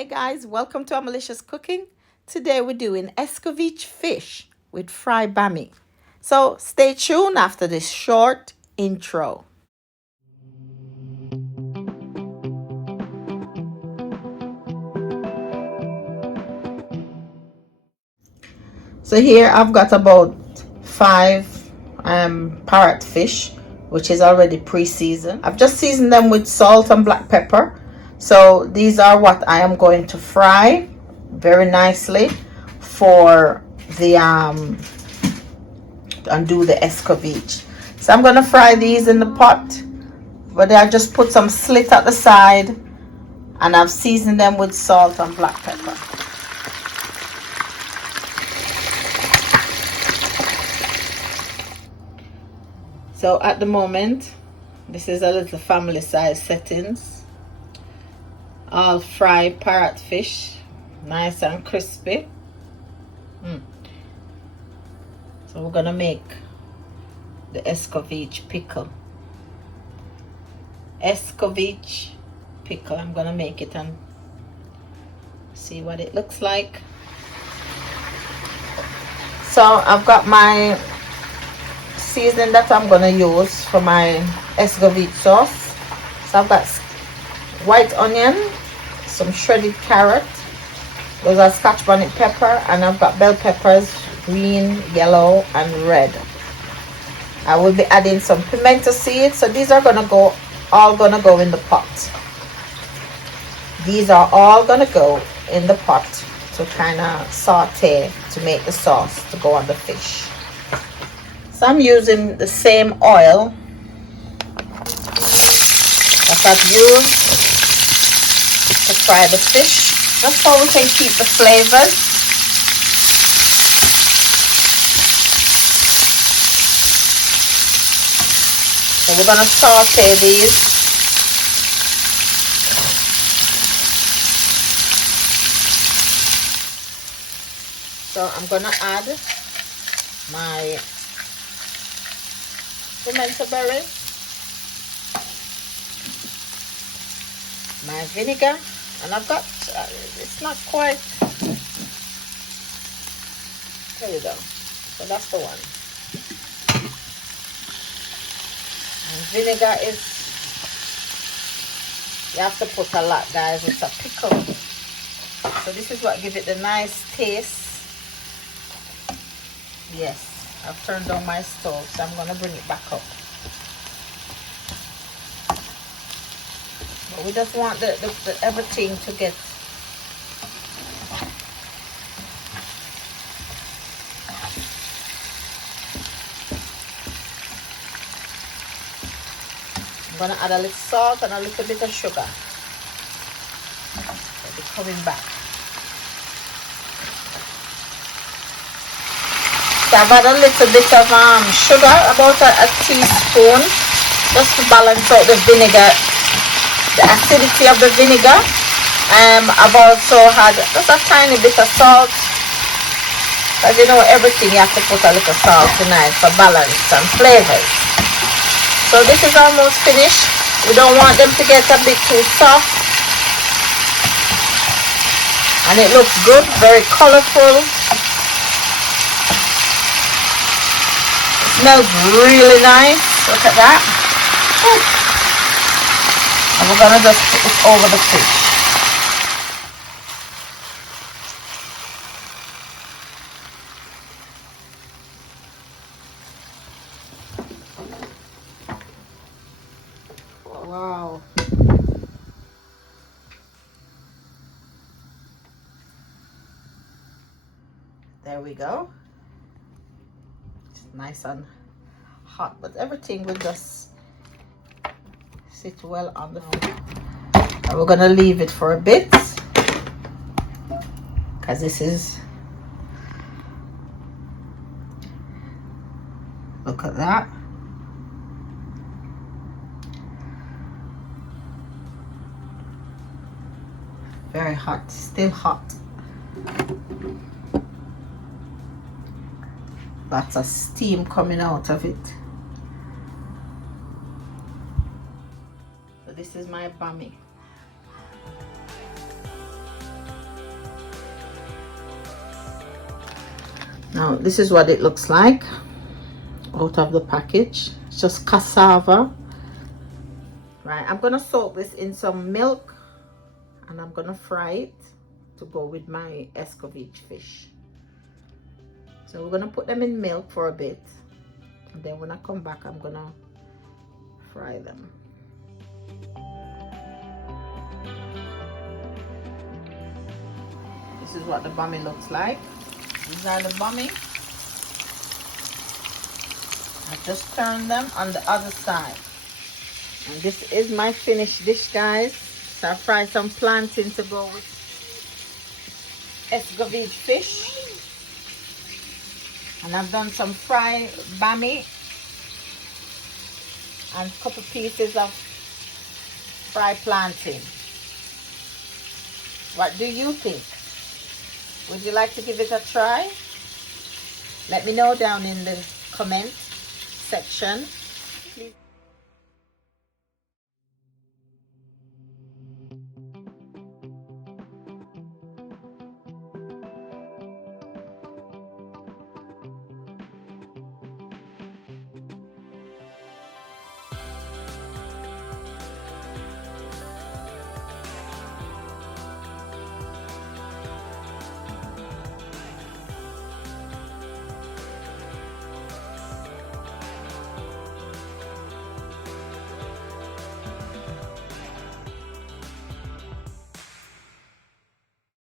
Hey guys, welcome to Amelicious Cooking. Today we're doing escovitch fish with fried bami. So stay tuned after this short intro. So here I've got about 5 parrot fish, which is already pre-seasoned. I've just seasoned them with salt and black pepper. So these are what I am going to fry very nicely for the and do the escovitch. So I'm going to fry these in the pot, but I just put some slit at the side and I've seasoned them with salt and black pepper. So at the moment, this is a little family size settings. All fried parrot fish, nice and crispy. So we're gonna make the escovitch pickle. Escovitch pickle. I'm gonna make it and see what it looks like. So I've got my seasoning that I'm gonna use for my escovitch sauce. So I've got white onion, some shredded carrot, those are Scotch bonnet pepper, and I've got bell peppers, green, yellow, and red. I will be adding some pimento seeds. So these are all gonna go in the pot. These are all gonna go in the pot to kind of saute to make the sauce to go on the fish. So I'm using the same oil that I've used to fry the fish. That's how we can keep the flavors. So we're gonna saute these. So I'm gonna add my pimento berries, my vinegar, and I've got it's not quite, there you go. So that's the one. And vinegar is, you have to put a lot, guys. It's a pickle, so this is what gives it the nice taste. Yes, I've turned on my stove, so I'm gonna bring it back up. But we just want the everything to get I'm gonna add a little salt and a little bit of sugar. I'll be coming back. So I've added a little bit of sugar, about a teaspoon, just to balance out the vinegar, the acidity of the vinegar. I've also had just a tiny bit of salt. As you know, everything you have to put a little salt tonight for balance and flavors. So this is almost finished. We don't want them to get a bit too soft. And it looks good, very colorful. It smells really nice. Look at that. And we're gonna just put it over the fish. Wow. There we go. It's nice and hot, but everything will just sit well on the fish. And we're gonna leave it for a bit, because this is, look at that. Very hot, still hot. Lots of steam coming out of it. So this is my bami. Now this is what it looks like out of the package. It's just cassava. Right, I'm gonna soak this in some milk and I'm gonna fry it to go with my escovitch fish. So we're gonna put them in milk for a bit, and then when I come back I'm gonna fry them. This is what the bonnet looks like. These are the bonnet. I just turned them on the other side. And this is my finished dish, guys. So I fried some plantain to go with escovitch fish. And I've done some fried bami and a couple pieces of fried plantain. What do you think? Would you like to give it a try? Let me know down in the comment section. Please.